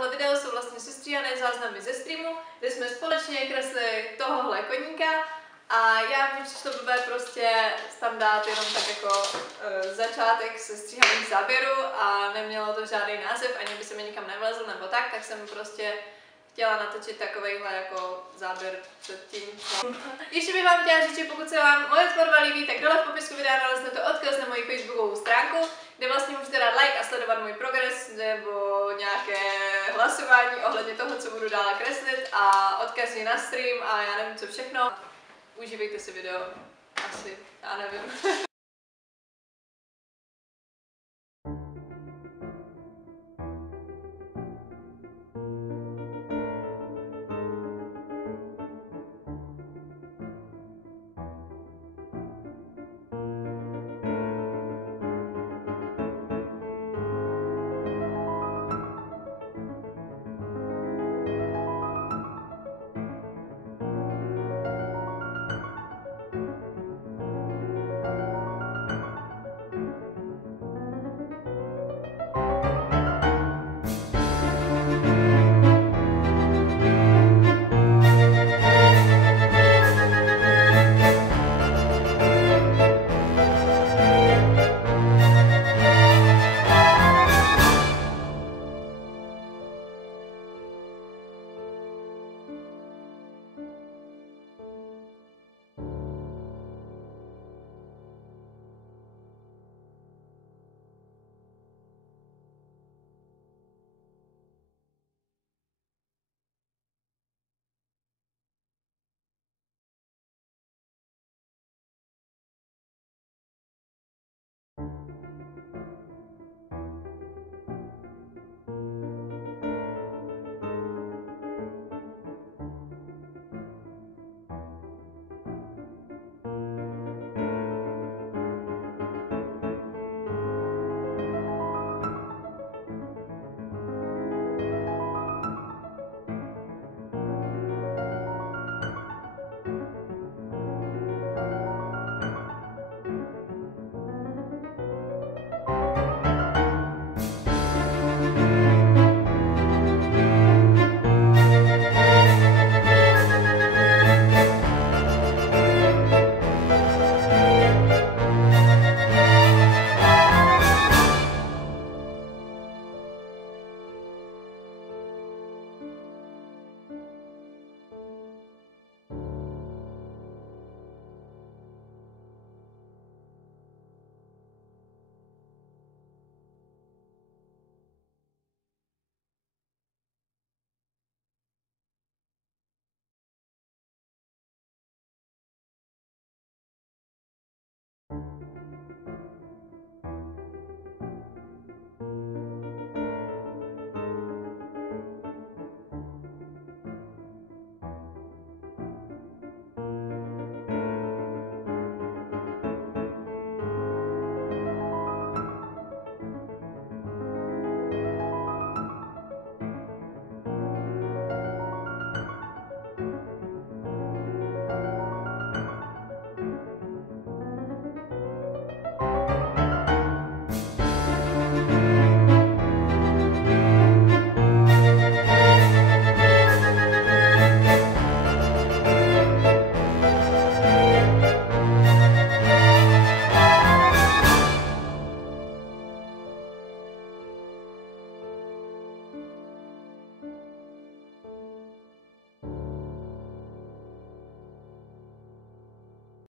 tohle video jsou vlastně sestříhané záznamy ze streamu, kde jsme společně kreslili tohohle koníka a mně přišlo blbé prostě tam dát jenom tak jako začátek sestříhaných záběrů a nemělo to žádný název, ani by se mi nikam nevlezl nebo tak jsem prostě chtěla natočit takovejhle jako záběr před tím. Ještě bych vám chtěla říct, že pokud se vám moje tvorba líbí, tak dole v popisku videa naleznete odkaz na moji facebookovou stránku, kde vlastně můžete dát like a sledovat můj progres nebo nějaké hlasování ohledně toho, co budu dále kreslit a odkazy na stream a já nevím co všechno. Užívejte si video. Asi, já nevím.